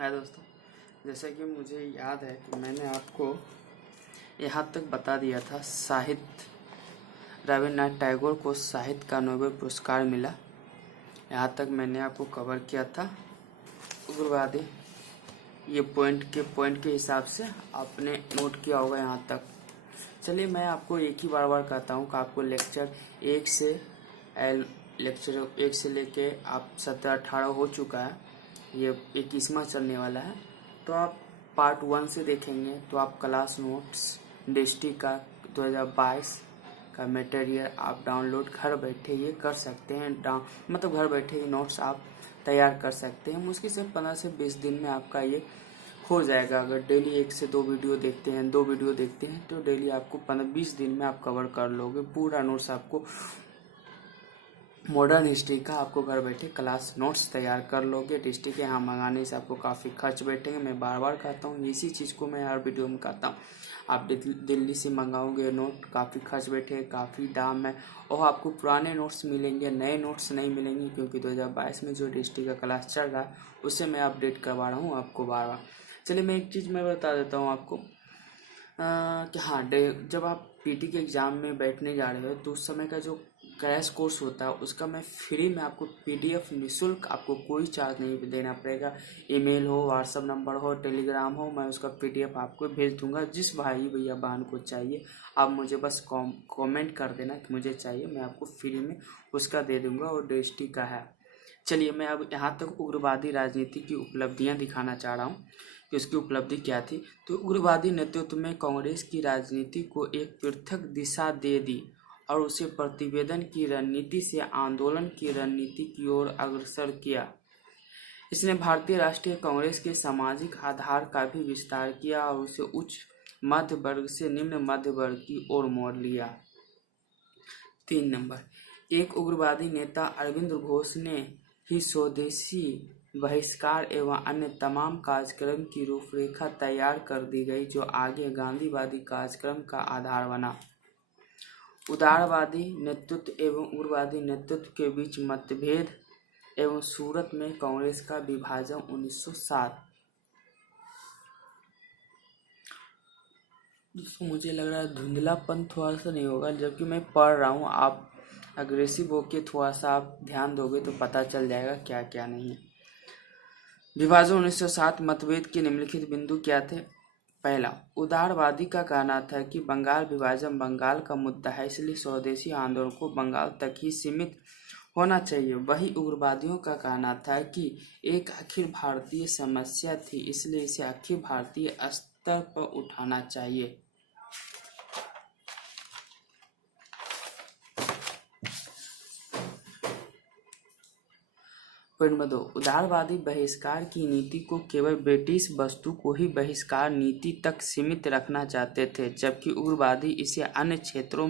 हाय दोस्तों, जैसा कि मुझे याद है कि मैंने आपको यहाँ तक बता दिया था साहित्य रविन्द्रनाथ टैगोर को साहित्य का नोबेल पुरस्कार मिला। यहाँ तक मैंने आपको कवर किया था। उग्रवादी ये पॉइंट के हिसाब से आपने नोट किया होगा यहाँ तक। चलिए मैं आपको एक ही बार कहता हूँ कि आपको लेक्चर 1 से लेके आप 17-18 हो चुका है। ये 21वां चलने वाला है। तो आप पार्ट 1 से देखेंगे तो आप क्लास नोट्स डिस्ट्रिक्ट का 2022 का मटेरियल आप डाउनलोड घर बैठे ये कर सकते हैं। मतलब घर बैठे ही नोट्स आप तैयार कर सकते हैं। मुश्किल से 15 से 20 दिन में आपका ये हो जाएगा। अगर डेली 1 से 2 वीडियो देखते हैं, 2 वीडियो देखते हैं तो डेली आपको 15-20 दिन में आप कवर कर लोगे। पूरा नोट्स आपको मॉडर्न हिस्ट्री का आपको घर बैठे क्लास नोट्स तैयार कर लोगे। डिस्ट्रिक्ट के यहाँ मंगाने से आपको काफ़ी खर्च बैठेंगे। मैं बार कहता हूँ, इसी चीज़ को मैं हर वीडियो में कहता हूँ। आप दिल्ली से मंगाओगे नोट, काफ़ी खर्च बैठे, काफ़ी दाम है और आपको पुराने नोट्स मिलेंगे, नए नोट्स नहीं मिलेंगे। क्योंकि 2022 में जो डिस्ट्रिक्ट का क्लास चल रहा है उससे मैं अपडेट करवा रहा हूँ आपको बार। चलिए मैं एक चीज़ मैं बता देता हूँ आपको कि हाँ, जब आप पीटी के एग्ज़ाम में बैठने जा रहे हो तो उस समय का जो क्रैश कोर्स होता है उसका मैं फ्री में आपको PDF निःशुल्क, आपको कोई चार्ज नहीं देना पड़ेगा। ईमेल हो, व्हाट्सअप नंबर हो, टेलीग्राम हो, मैं उसका PDF आपको भेज दूंगा। जिस भाई भैया बहन को चाहिए आप मुझे बस कमेंट कर देना कि मुझे चाहिए, मैं आपको फ्री में उसका दे दूंगा और DST का है। चलिए मैं अब यहाँ तक उग्रवादी राजनीति की उपलब्धियाँ दिखाना चाह रहा हूँ कि उसकी उपलब्धि क्या थी। तो उग्रवादी नेतृत्व में कांग्रेस की राजनीति को एक पृथक दिशा दे दी और उसे प्रतिवेदन की रणनीति से आंदोलन की रणनीति की ओर अग्रसर किया। इसने भारतीय राष्ट्रीय कांग्रेस के सामाजिक आधार का भी विस्तार किया और उसे उच्च मध्य वर्ग से निम्न मध्य वर्ग की ओर मोड़ लिया। 3 नंबर, एक उग्रवादी नेता अरविंद घोष ने ही स्वदेशी बहिष्कार एवं अन्य तमाम कार्यक्रम की रूपरेखा तैयार कर दी गई, जो आगे गांधीवादी कार्यक्रम का आधार बना। उदारवादी नेतृत्व एवं उग्रवादी नेतृत्व के बीच मतभेद एवं सूरत में कांग्रेस का विभाजन 1907। दोस्तों मुझे लग रहा है धुंधलापन थोड़ा सा नहीं होगा, जबकि मैं पढ़ रहा हूँ। आप अग्रेसिव होके थोड़ा सा आप ध्यान दोगे तो पता चल जाएगा क्या क्या नहीं है। विभाजन 1907। मतभेद के निम्नलिखित बिंदु क्या थे? पहला, उदारवादी का कहना था कि बंगाल विभाजन बंगाल का मुद्दा है, इसलिए स्वदेशी आंदोलन को बंगाल तक ही सीमित होना चाहिए। वही उग्रवादियों का कहना था कि एक अखिल भारतीय समस्या थी, इसलिए इसे अखिल भारतीय स्तर पर उठाना चाहिए। पॉइंट नंबर 2, उदारवादी बहिष्कार की नीति को केवल ब्रिटिश वस्तु को ही बहिष्कार नीति तक सीमित रखना चाहते थे, जबकि उग्रवादी इसे अन्य क्षेत्रों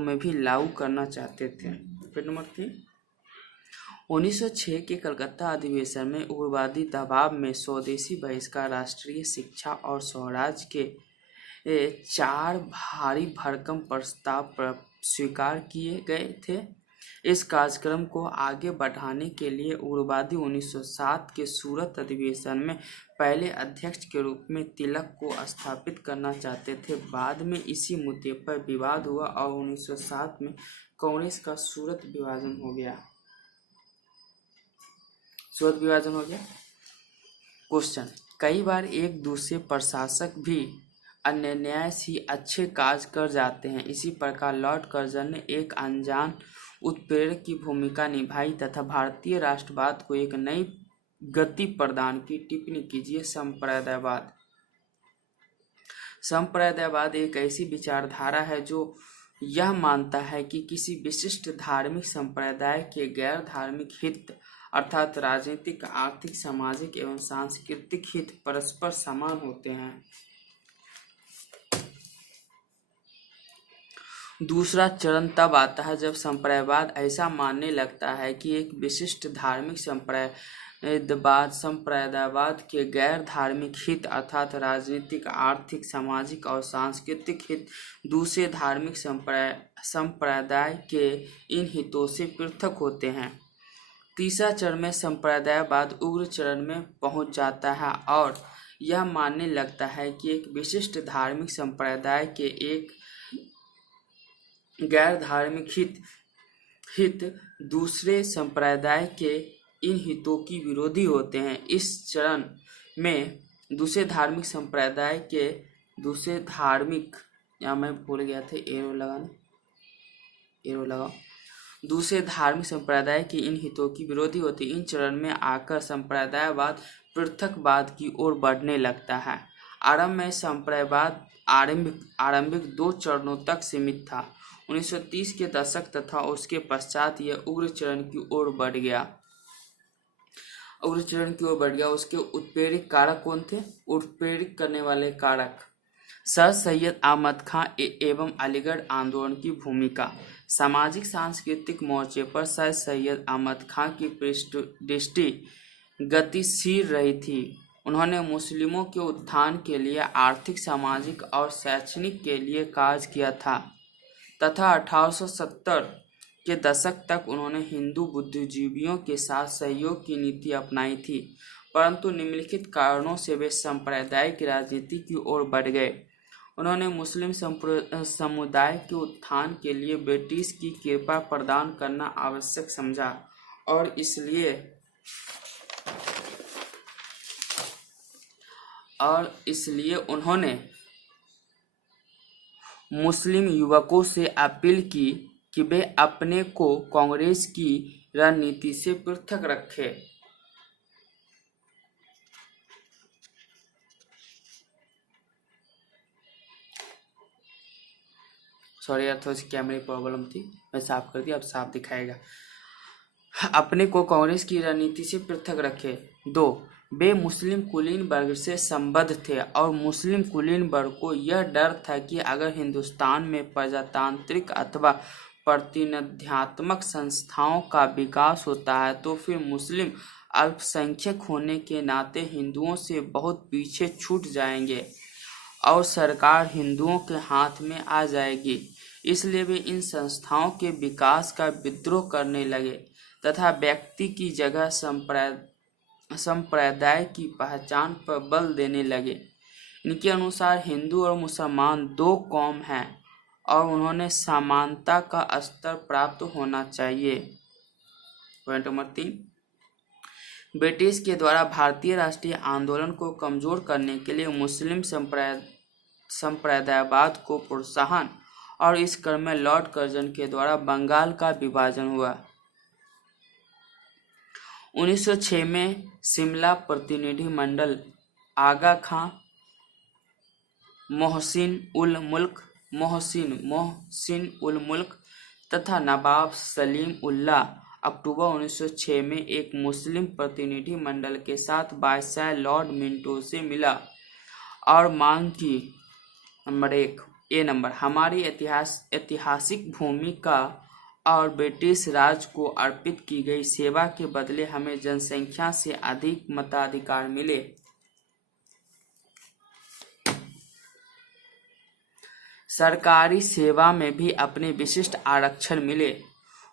में भी लागू करना चाहते थे। पॉइंट नंबर 3, 1906 के कलकत्ता अधिवेशन में उग्रवादी दबाव में स्वदेशी बहिष्कार, राष्ट्रीय शिक्षा और स्वराज के 4 भारी भरकम प्रस्ताव स्वीकार किए गए थे। इस कार्यक्रम को आगे बढ़ाने के लिए उग्रवादी 1907 के सूरत अधिवेशन में पहले अध्यक्ष के रूप में तिलक को स्थापित करना चाहते थे। बाद में इसी मुद्दे पर विवाद हुआ और 1907 में कांग्रेस का सूरत विभाजन हो गया। क्वेश्चन, कई बार एक दूसरे प्रशासक भी अनायास ही अच्छे कार्य कर जाते हैं। इसी प्रकार लॉर्ड कर्जन ने एक अनजान उत्प्रेरक की भूमिका निभाई तथा भारतीय राष्ट्रवाद को एक नई गति प्रदान की। टिप्पणी कीजिए। संप्रदायवाद एक ऐसी विचारधारा है जो यह मानता है कि किसी विशिष्ट धार्मिक संप्रदाय के गैर धार्मिक हित अर्थात राजनीतिक, आर्थिक, सामाजिक एवं सांस्कृतिक हित परस्पर समान होते हैं। दूसरा चरण तब आता है जब संप्रदायवाद ऐसा मानने लगता है कि एक विशिष्ट धार्मिक संप्रदायवाद के गैर धार्मिक हित अर्थात राजनीतिक, आर्थिक, सामाजिक और सांस्कृतिक हित दूसरे धार्मिक संप्रदाय के इन हितों से पृथक होते हैं। तीसरा चरण में संप्रदायवाद उग्र चरण में पहुंच जाता है और यह मानने लगता है कि एक विशिष्ट धार्मिक संप्रदाय के एक गैर धार्मिक हित दूसरे संप्रदाय के इन हितों की विरोधी होते हैं। इस चरण में दूसरे धार्मिक संप्रदाय के दूसरे धार्मिक संप्रदाय के इन हितों की विरोधी होती। इन चरण में आकर संप्रदायवाद पृथकवाद की ओर बढ़ने लगता है। आरंभ में संप्रदायवाद आरंभिक 2 चरणों तक सीमित था। 1930 के दशक तथा उसके पश्चात यह उग्र चरण की ओर बढ़ गया। उसके उत्प्रेरक कारक कौन थे? उत्प्रेरित करने वाले कारक सर सैयद अहमद खां एवं अलीगढ़ आंदोलन की भूमिका। सामाजिक सांस्कृतिक मोर्चे पर सर सैयद अहमद खां की दृष्टि गतिशील रही थी। उन्होंने मुस्लिमों के उत्थान के लिए आर्थिक, सामाजिक और शैक्षणिक के लिए कार्य किया था तथा 1870 के दशक तक उन्होंने हिंदू बुद्धिजीवियों के साथ सहयोग की नीति अपनाई थी, परंतु निम्नलिखित कारणों से वे सांप्रदायिक राजनीति की ओर बढ़ गए। उन्होंने मुस्लिम समुदाय के उत्थान के लिए ब्रिटिश की कृपा प्रदान करना आवश्यक समझा और इसलिए उन्होंने मुस्लिम युवकों से अपील की कि वे अपने को कांग्रेस की रणनीति से पृथक रखें। सॉरी यार, थोड़ी सी कैमरे प्रॉब्लम थी, मैं साफ कर दिया, अब साफ दिखाएगा। अपने को कांग्रेस की रणनीति से पृथक रखे। 2. वे मुस्लिम कुलीन वर्ग से संबद्ध थे और मुस्लिम कुलीन वर्ग को यह डर था कि अगर हिंदुस्तान में प्रजातांत्रिक अथवा प्रतिनिध्यात्मक संस्थाओं का विकास होता है तो फिर मुस्लिम अल्पसंख्यक होने के नाते हिंदुओं से बहुत पीछे छूट जाएंगे और सरकार हिंदुओं के हाथ में आ जाएगी। इसलिए वे इन संस्थाओं के विकास का विद्रोह करने लगे तथा व्यक्ति की जगह संप्रदाय की पहचान पर बल देने लगे। इनके अनुसार हिंदू और मुसलमान 2 कौम हैं और उन्होंने समानता का स्तर प्राप्त होना चाहिए। पॉइंट नंबर 3, ब्रिटिश के द्वारा भारतीय राष्ट्रीय आंदोलन को कमजोर करने के लिए मुस्लिम संप्रदायवाद को प्रोत्साहन और इस क्रम में लॉर्ड कर्जन के द्वारा बंगाल का विभाजन हुआ। 1906 में शिमला प्रतिनिधि मंडल आगा खां, मोहसिन उल मुल्क तथा नवाब सलीम उल्लाह अक्टूबर 1906 में एक मुस्लिम प्रतिनिधि मंडल के साथ वायसराय लॉर्ड मिंटो से मिला और मांग की। नंबर 1 हमारी ऐतिहासिक भूमिका और ब्रिटिश राज को अर्पित की गई सेवा के बदले हमें जनसंख्या से अधिक मताधिकार मिले। सरकारी सेवा में भी अपने विशिष्ट आरक्षण मिले।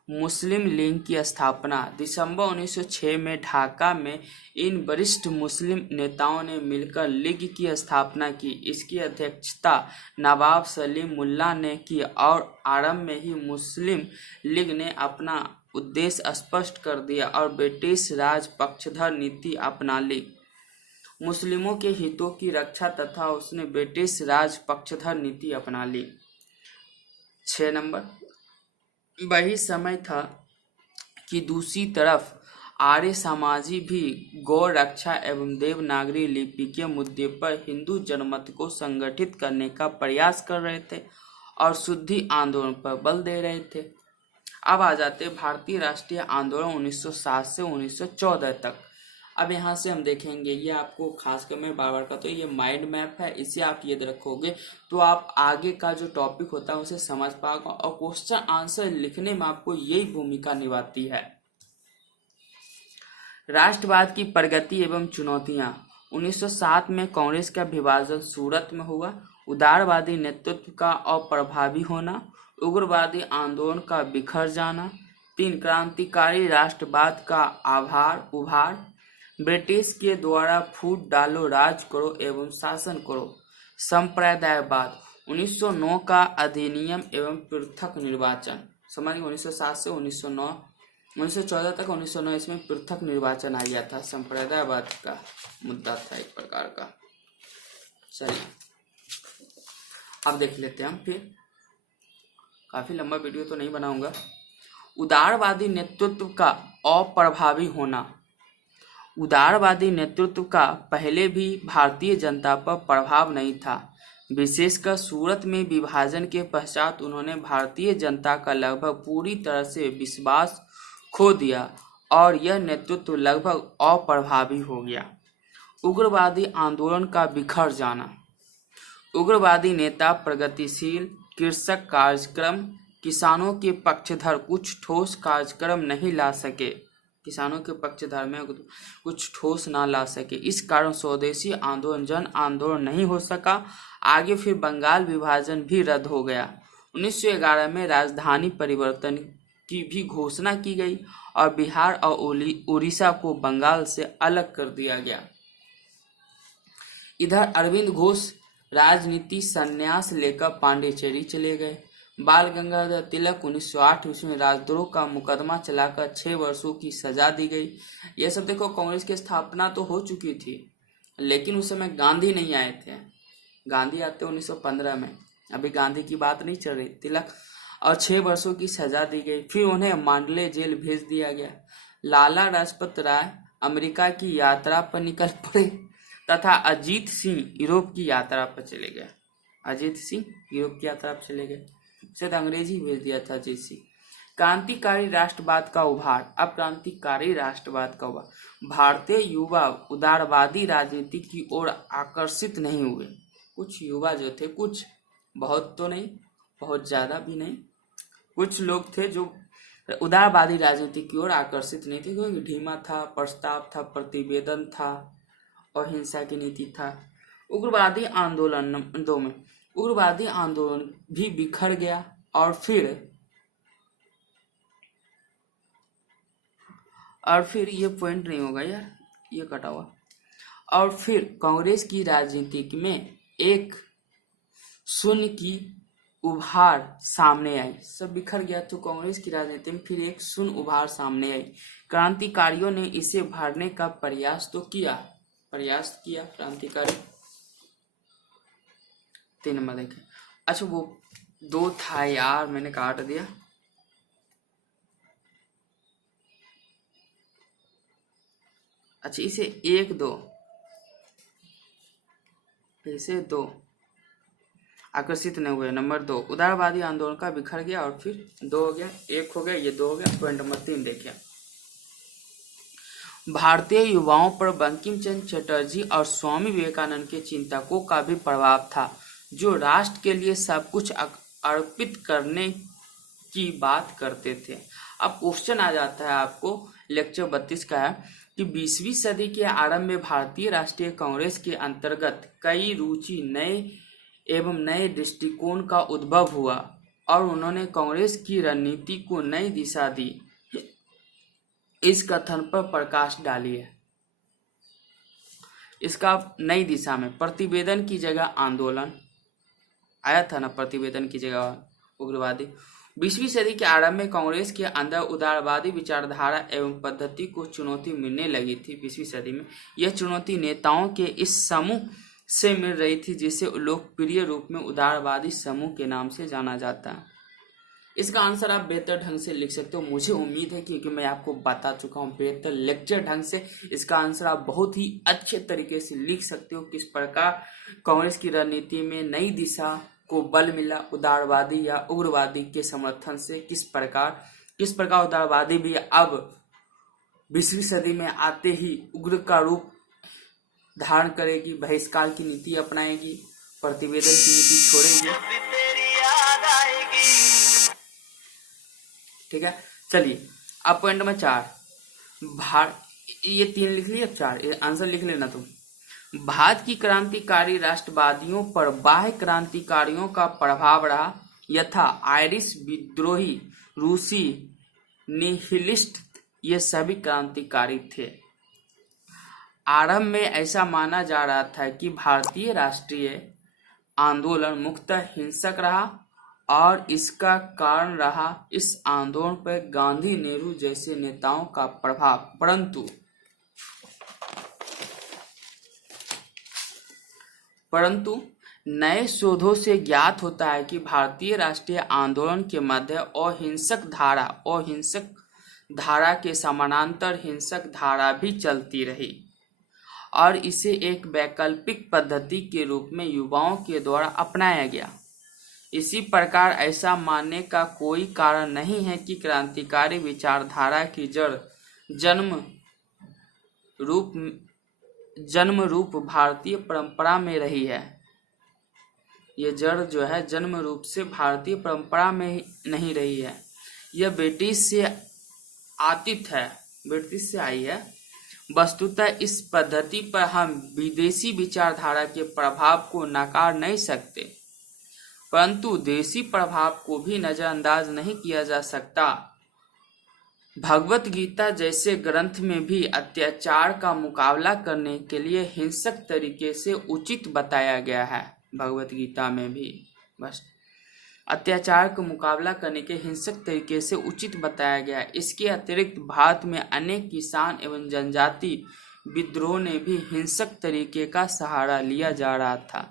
मुस्लिम लीग की स्थापना दिसंबर 1906 में ढाका में इन वरिष्ठ मुस्लिम नेताओं ने मिलकर लीग की स्थापना की। इसकी अध्यक्षता नवाब सलीम उल्लाह ने की और आरंभ में ही मुस्लिम लीग ने अपना उद्देश्य स्पष्ट कर दिया और ब्रिटिश राज पक्षधर नीति अपना ली। मुस्लिमों के हितों की रक्षा तथा उसने ब्रिटिश राज पक्षधर नीति अपना ली। 6 वही समय था कि दूसरी तरफ आर्य समाजी भी गौ रक्षा एवं देवनागरी लिपि के मुद्दे पर हिंदू जनमत को संगठित करने का प्रयास कर रहे थे और शुद्धि आंदोलन पर बल दे रहे थे। अब आ जाते भारतीय राष्ट्रीय आंदोलन 1907 से 1914 तक। अब यहाँ से हम देखेंगे, ये आपको खासकर मैं बार बार कहता हूँ, ये माइंड मैप है, इसे आप याद रखोगे तो आप आगे का जो टॉपिक होता है उसे समझ पाओगे और क्वेश्चन आंसर लिखने में आपको यही भूमिका निभाती है। राष्ट्रवाद की प्रगति एवं चुनौतियां। 1907 में कांग्रेस का विभाजन सूरत में हुआ। उदारवादी नेतृत्व का अप्रभावी होना, उग्रवादी आंदोलन का बिखर जाना, 3 क्रांतिकारी राष्ट्रवाद का उभार। ब्रिटिश के द्वारा फूट डालो, राज करो एवं शासन करो। संप्रदायवाद। 1909 का अधिनियम एवं पृथक निर्वाचन। समझ 1907 से 1909 1914 तक 1909 इसमें पृथक निर्वाचन आ गया था। संप्रदायवाद का मुद्दा था एक प्रकार का। चलिए अब देख लेते हैं हम फिर। काफी लंबा वीडियो तो नहीं बनाऊंगा। उदारवादी नेतृत्व का अप्रभावी होना। उदारवादी नेतृत्व का पहले भी भारतीय जनता पर प्रभाव नहीं था। विशेषकर सूरत में विभाजन के पश्चात उन्होंने भारतीय जनता का लगभग पूरी तरह से विश्वास खो दिया और यह नेतृत्व लगभग अप्रभावी हो गया। उग्रवादी आंदोलन का बिखर जाना। उग्रवादी नेता प्रगतिशील कृषक कार्यक्रम, किसानों के पक्षधर कुछ ठोस कार्यक्रम नहीं ला सके। किसानों के पक्षधर में कुछ ठोस ना ला सके। इस कारण स्वदेशी आंदोलन जन आंदोलन नहीं हो सका। आगे फिर बंगाल विभाजन भी रद्द हो गया। 1911 में राजधानी परिवर्तन की भी घोषणा की गई और बिहार और उड़ीसा को बंगाल से अलग कर दिया गया। इधर अरविंद घोष राजनीति संन्यास लेकर पांडिचेरी चले गए। बाल गंगाधर तिलक 1908 ईस्वी में राजद्रोह का मुकदमा चलाकर 6 वर्षों की सजा दी गई। यह सब देखो, कांग्रेस की स्थापना तो हो चुकी थी, लेकिन उस समय गांधी नहीं आए थे। गांधी आते 1915 में, अभी गांधी की बात नहीं चल रही। तिलक और 6 वर्षों की सजा दी गई। फिर उन्हें मांडले जेल भेज दिया गया। लाला लाजपत राय अमेरिका की यात्रा पर निकल पड़े तथा अजीत सिंह यूरोप की यात्रा पर चले गए। अजीत सिंह यूरोप की यात्रा पर चले गए, शायद अंग्रेजी भेज दिया था अजीत सिंह। क्रांतिकारी राष्ट्रवाद का उभार। अब क्रांतिकारी राष्ट्रवाद का उभार। भारतीय युवा उदारवादी राजनीति की ओर आकर्षित नहीं हुए। कुछ युवा जो थे, कुछ, बहुत तो नहीं, बहुत ज्यादा भी नहीं, कुछ लोग थे जो उदारवादी राजनीति की ओर आकर्षित नहीं थे, क्योंकि ढीमा था, प्रस्ताव था, प्रतिवेदन था और हिंसा की नीति था। उग्रवादी आंदोलन भी बिखर गया और फिर ये पॉइंट नहीं होगा यार, ये कटा हुआ। और फिर कांग्रेस की राजनीति में एक शून्य की उभार सामने आई। सब बिखर गया तो कांग्रेस की राजनीति में फिर एक शून्य उभार सामने आई। क्रांतिकारियों ने इसे भरने का प्रयास किया क्रांतिकारी। 3 नंबर देखें। अच्छा, वो 2 था यार, मैंने काट दिया। अच्छा, इसे 1 2 इसे 2 आकर्षित नहीं हुए। नंबर 2 उदारवादी आंदोलन का बिखर गया और फिर 2 हो गया, 1 हो गया, ये 2 हो गया। पॉइंट नंबर 3 देखिए। भारतीय युवाओं पर बंकिम चंद्र चटर्जी और स्वामी विवेकानंद के चिंतकों का भी प्रभाव था, जो राष्ट्र के लिए सब कुछ अर्पित करने की बात करते थे। अब क्वेश्चन आ जाता है आपको, लेक्चर 32 का है कि 20वीं सदी के आरंभ में भारतीय राष्ट्रीय कांग्रेस के अंतर्गत कई रुचि नए दृष्टिकोण का उद्भव हुआ और उन्होंने कांग्रेस की रणनीति को नई दिशा दी। इस कथन पर प्रकाश डालिए। इसका नई दिशा में प्रतिवेदन की जगह आंदोलन आया था ना, प्रतिवेदन की जगह उग्रवादी। 20वीं सदी के आरंभ में कांग्रेस के अंदर उदारवादी विचारधारा एवं पद्धति को चुनौती मिलने लगी थी। 20वीं सदी में यह चुनौती नेताओं के इस समूह से मिल रही थी, जिसे लोकप्रिय रूप में उदारवादी समूह के नाम से जाना जाता है। इसका आंसर आप बेहतर ढंग से लिख सकते हो। मुझे उम्मीद है क्योंकि मैं आपको बता चुका हूँ बेहतर लेक्चर ढंग से, इसका आंसर आप बहुत ही अच्छे तरीके से लिख सकते हो। किस प्रकार कांग्रेस की रणनीति में नई दिशा को बल मिला उदारवादी या उग्रवादी के समर्थन से। किस प्रकार उदारवादी भी अब 20वीं सदी में आते ही उग्र का रूप धारण करेगी, बहिष्कार की नीति अपनाएगी, प्रतिवेदन की नीति छोड़ेगी। ठीक है, चलिए अब पॉइंट नंबर 4। ये 3 लिख लिया, 4 ये आंसर लिख लेना तुम। भारत की क्रांतिकारी राष्ट्रवादियों पर बाह्य क्रांतिकारियों का प्रभाव रहा, यथा आयरिश विद्रोही, रूसी निहिलिस्ट, ये सभी क्रांतिकारी थे। आरंभ में ऐसा माना जा रहा था कि भारतीय राष्ट्रीय आंदोलन मुख्यतः हिंसक रहा और इसका कारण रहा इस आंदोलन पर गांधी, नेहरू जैसे नेताओं का प्रभाव। परंतु नए शोधों से ज्ञात होता है कि भारतीय राष्ट्रीय आंदोलन के मध्य अहिंसक धारा के समानांतर हिंसक धारा भी चलती रही और इसे एक वैकल्पिक पद्धति के रूप में युवाओं के द्वारा अपनाया गया। इसी प्रकार ऐसा मानने का कोई कारण नहीं है कि क्रांतिकारी विचारधारा की जड़ जन्म रूप भारतीय परंपरा में रही है। ये जड़ जो है जन्म रूप से भारतीय परंपरा में नहीं रही है, यह ब्रिटिश से आई है। वस्तुतः इस पद्धति पर हम विदेशी विचारधारा के प्रभाव को नकार नहीं सकते, परंतु देशी प्रभाव को भी नजरअंदाज नहीं किया जा सकता। भगवत गीता जैसे ग्रंथ में भी अत्याचार का मुकाबला करने के लिए हिंसक तरीके से उचित बताया गया है। भगवत गीता में भी बस अत्याचार का मुकाबला करने के हिंसक तरीके से उचित बताया गया। इसके अतिरिक्त भारत में अनेक किसान एवं जनजाति विद्रोह ने भी हिंसक तरीके का सहारा लिया जा रहा था।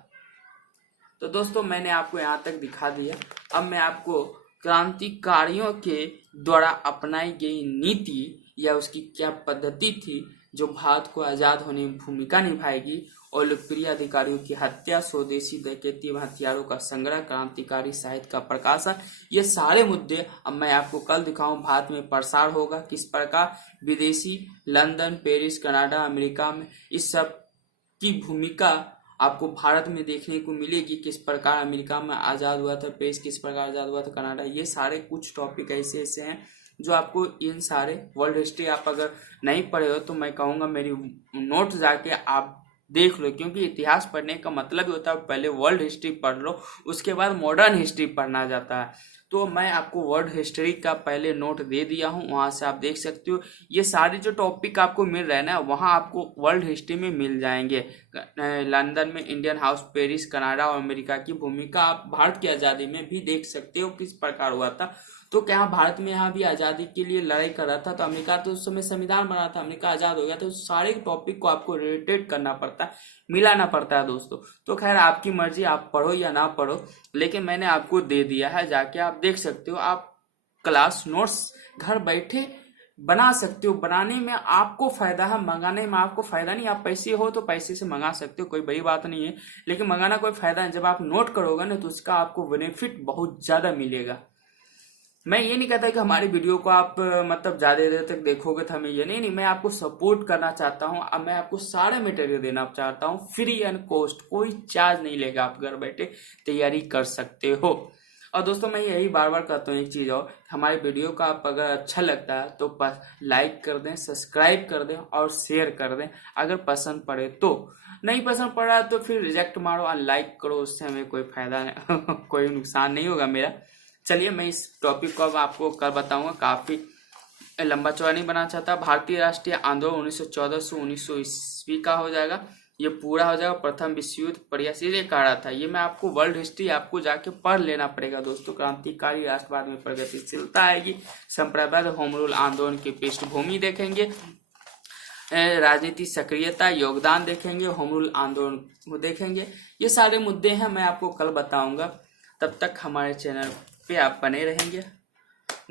तो दोस्तों मैंने आपको यहाँ तक दिखा दिया। अब मैं आपको क्रांतिकारियों के द्वारा अपनाई गई नीति या उसकी क्या पद्धति थी जो भारत को आज़ाद होने में भूमिका निभाएगी, और लोकप्रिय अधिकारियों की हत्या, स्वदेशी डकैती एवं हथियारों का संग्रह, क्रांतिकारी साहित्य का प्रकाशन, ये सारे मुद्दे अब मैं आपको कल दिखाऊं। भारत में प्रसार होगा किस प्रकार, विदेशी लंदन, पेरिस, कनाडा, अमेरिका में इस सब की भूमिका आपको भारत में देखने को मिलेगी। किस प्रकार अमेरिका में आज़ाद हुआ था, पेरिस किस प्रकार आज़ाद हुआ था, कनाडा, ये सारे कुछ टॉपिक ऐसे ऐसे हैं जो आपको इन सारे वर्ल्ड हिस्ट्री आप अगर नहीं पढ़े हो तो मैं कहूँगा मेरी नोट जाके आप देख लो, क्योंकि इतिहास पढ़ने का मतलब ही होता है पहले वर्ल्ड हिस्ट्री पढ़ लो, उसके बाद मॉडर्न हिस्ट्री पढ़ना जाता है। तो मैं आपको वर्ल्ड हिस्ट्री का पहले नोट दे दिया हूँ, वहाँ से आप देख सकते हो। ये सारे जो टॉपिक आपको मिल रहे हैं ना, वहाँ आपको वर्ल्ड हिस्ट्री में मिल जाएंगे। लंदन में इंडियन हाउस, पेरिस, कनाडा और अमेरिका की भूमिका आप भारत की आज़ादी में भी देख सकते हो किस प्रकार हुआ था। तो क्या भारत में यहाँ भी आज़ादी के लिए लड़ाई कर रहा था, तो अमेरिका तो उस समय संविधान बना था, अमेरिका आज़ाद हो गया, तो सारे टॉपिक को आपको रिलेटेड करना पड़ता है, मिलाना पड़ता है दोस्तों। तो खैर आपकी मर्जी, आप पढ़ो या ना पढ़ो, लेकिन मैंने आपको दे दिया है, जाके आप देख सकते हो। आप क्लास नोट्स घर बैठे बना सकते हो, बनाने में आपको फायदा है, मंगाने में आपको फायदा नहीं। आप पैसे हो तो पैसे से मंगा सकते हो, कोई बड़ी बात नहीं है, लेकिन मंगाना कोई फायदा नहीं। जब आप नोट करोगे ना तो उसका आपको बेनिफिट बहुत ज़्यादा मिलेगा। मैं ये नहीं कहता कि हमारी वीडियो को आप मतलब ज़्यादा देर तक देखोगे तो हमें ये नहीं, मैं आपको सपोर्ट करना चाहता हूँ। अब मैं आपको सारे मटेरियल देना चाहता हूँ फ्री एंड कॉस्ट, कोई चार्ज नहीं लेगा, आप घर बैठे तैयारी कर सकते हो। और दोस्तों मैं यही बार बार कहता हूँ एक चीज़ और, हमारे वीडियो का आप अगर अच्छा लगता है तो बस लाइक कर दें, सब्सक्राइब कर दें और शेयर कर दें अगर पसंद पड़े तो। नहीं पसंद पड़ा तो फिर रिजेक्ट मारो, अनलाइक करो, उससे हमें कोई फायदा नहीं कोई नुकसान नहीं होगा मेरा। चलिए मैं इस टॉपिक को अब आपको कल बताऊंगा, काफ़ी लंबा चौड़ा नहीं बनाना चाहता। भारतीय राष्ट्रीय आंदोलन 1914 से 1900 ईस्वी का हो जाएगा, ये पूरा हो जाएगा। प्रथम विश्व युद्ध प्रयासीय कह रहा था, ये मैं आपको वर्ल्ड हिस्ट्री आपको जाके पढ़ लेना पड़ेगा दोस्तों। क्रांतिकारी राष्ट्रवाद में प्रगतिशीलता आएगी, संप्रदाय होम रूल आंदोलन की पृष्ठभूमि देखेंगे, राजनीति सक्रियता योगदान देखेंगे, होम रूल आंदोलन देखेंगे। ये सारे मुद्दे हैं, मैं आपको कल बताऊंगा। तब तक हमारे चैनल पे आप बने रहेंगे।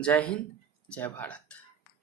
जय हिंद, जय भारत।